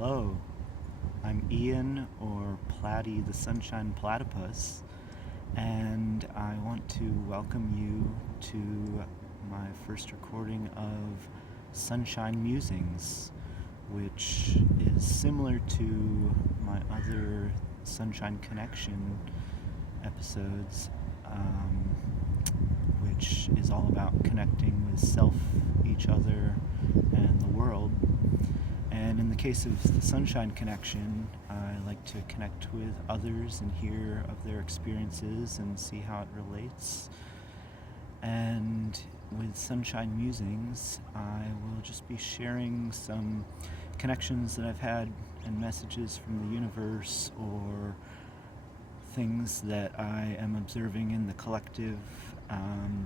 Hello, I'm Ian, or Platy the Sunshine Platypus, and I want to welcome you to my first recording of Sunshine Musings, which is similar to my other Sunshine Connection episodes, which is all about connecting with self, each other, and the world. And in the case of the Sunshine Connection, I like to connect with others and hear of their experiences and see how it relates. And with Sunshine Musings, I will just be sharing some connections that I've had and messages from the universe, or things that I am observing in the collective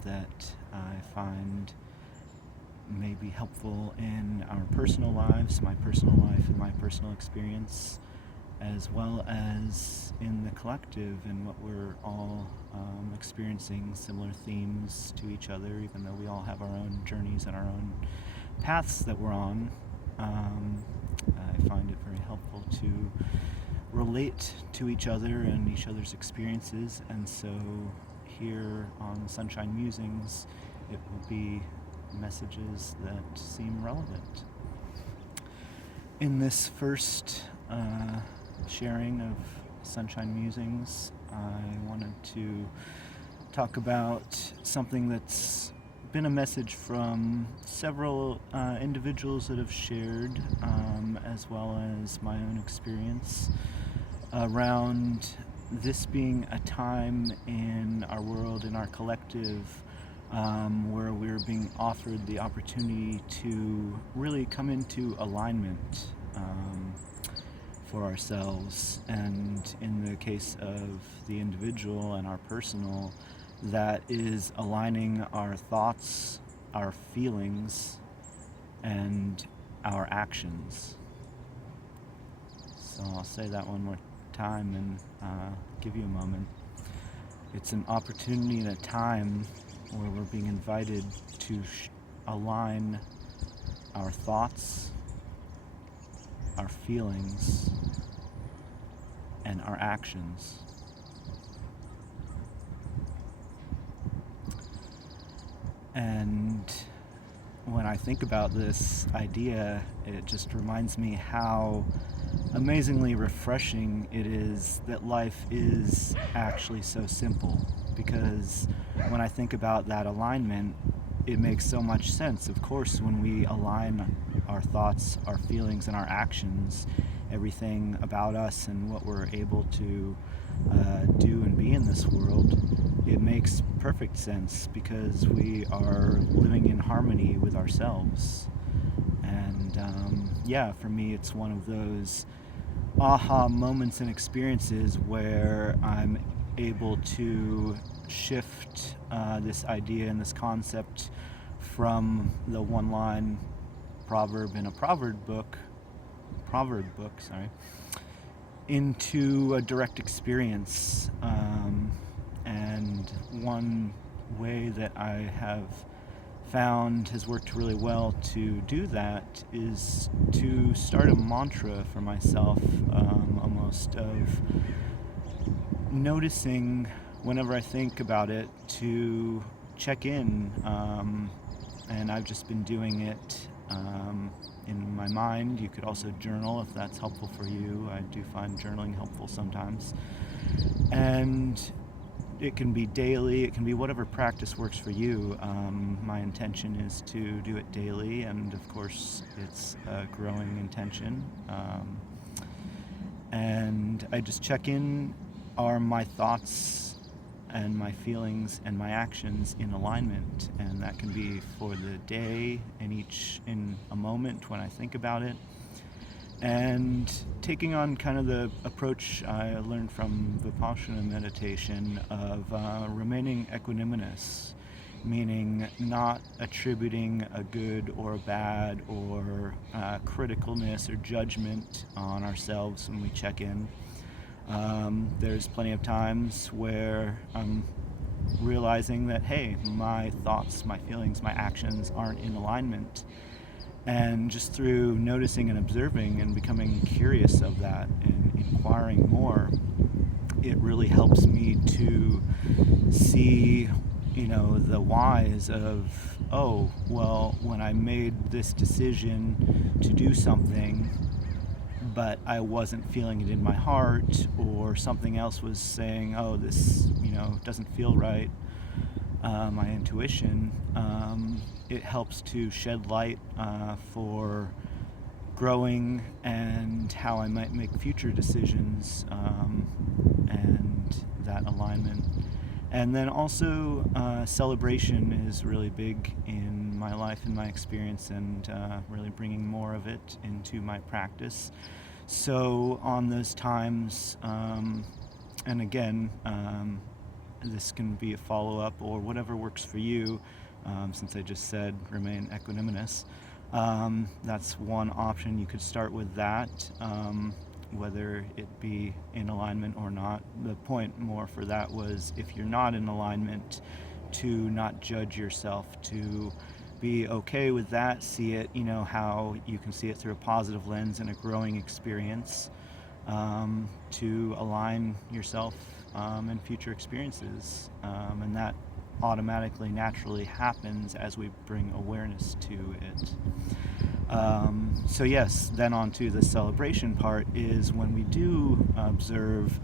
that I find may be helpful in our personal lives, my personal life and my personal experience, as well as in the collective and what we're all experiencing similar themes to each other, even though we all have our own journeys and our own paths that we're on. I find it very helpful to relate to each other and each other's experiences, and so here on Sunshine Musings, it will be messages that seem relevant. In this first sharing of Sunshine Musings, I wanted to talk about something that's been a message from several individuals that have shared, as well as my own experience around this being a time in our world, in our collective, where we're being offered the opportunity to really come into alignment for ourselves. And in the case of the individual and our personal, that is aligning our thoughts, our feelings, and our actions. So I'll say that one more time and give you a moment. It's an opportunity and a time where we're being invited to align our thoughts, our feelings, and our actions. And when I think about this idea, it just reminds me how amazingly refreshing it is that life is actually so simple. Because when I think about that alignment, it makes so much sense. Of course, when we align our thoughts, our feelings, and our actions, everything about us and what we're able to do and be in this world, it makes perfect sense because we are living in harmony with ourselves. And for me, it's one of those aha moments and experiences where I'm able to shift this idea and this concept from the one-line proverb in a proverb book, into a direct experience. And one way that I have found has worked really well to do that is to start a mantra for myself, almost of noticing whenever I think about it to check in, and I've just been doing it in my mind. You could also journal if that's helpful for you. I do find journaling helpful sometimes. And it can be daily, it can be whatever practice works for you. My intention is to do it daily, and of course it's a growing intention. And I just check in, are my thoughts and my feelings and my actions in alignment? And that can be for the day and in a moment when I think about it. And taking on kind of the approach I learned from Vipassana meditation of remaining equanimous, meaning not attributing a good or a bad or criticalness or judgment on ourselves when we check in. There's plenty of times where I'm realizing that, hey, my thoughts, my feelings, my actions aren't in alignment. And just through noticing and observing and becoming curious of that and inquiring more, it really helps me to see, the whys of, oh, well, when I made this decision to do something, but I wasn't feeling it in my heart, or something else was saying, oh, this, doesn't feel right, my intuition, it helps to shed light for growing and how I might make future decisions, and that alignment. And then also, celebration is really big in my life, in my experience, and really bringing more of it into my practice. So on those times, and again, this can be a follow-up or whatever works for you, since I just said remain equanimous. That's one option. You could start with that, whether it be in alignment or not. The point more for that was, if you're not in alignment, to not judge yourself, to be okay with that, see it, how you can see it through a positive lens and a growing experience, to align yourself in future experiences. And that automatically, naturally happens as we bring awareness to it. So yes, then on to the celebration part, is when we do observe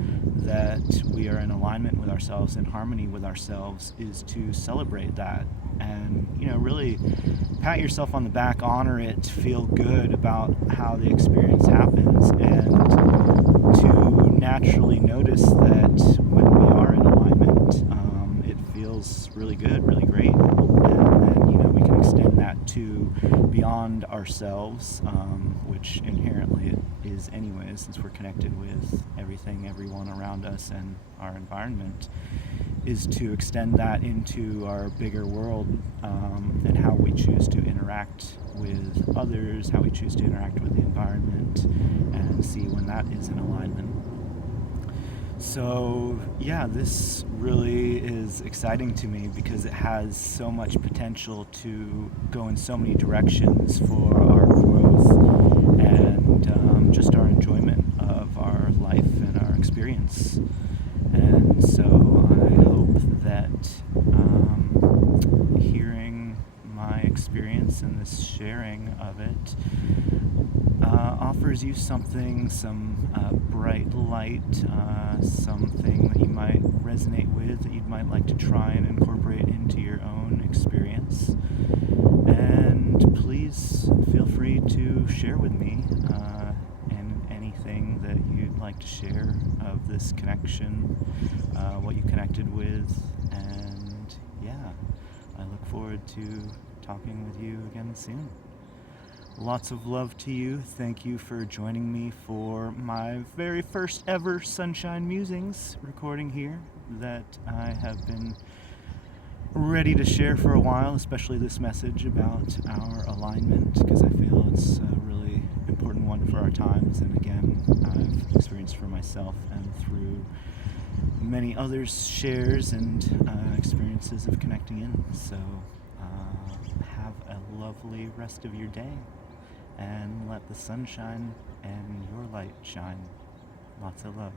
that we are in alignment with ourselves, in harmony with ourselves, is to celebrate that and, really pat yourself on the back, honor it, feel good about how the experience happens, and to naturally notice that when we are in alignment, it feels really good, really great. And then, we can extend that to beyond ourselves, which inherently it is anyways, since we're connected with everything, everyone around us, and our environment, is to extend that into our bigger world, and how we choose to interact with others, how we choose to interact with the environment, and see when that is in alignment. So yeah, this really is exciting to me because it has so much potential to go in so many directions for our growth and just our enjoyment of our life and our experience. And so I hope that hearing my experience and this sharing of it offers you something, some bright light, something that you might resonate with, that you might like to try and incorporate into your own experience. And please feel free to share with me and anything that you'd like to share of this connection, what you connected with, and yeah, I look forward to talking with you again soon. Lots of love to you. Thank you for joining me for my very first ever Sunshine Musings recording here that I have been ready to share for a while, especially this message about our alignment, because I feel it's a really important one for our times. And again, I've experienced for myself and through many others' shares and experiences of connecting in. So have a lovely rest of your day, and let the sunshine and your light shine. Lots of love.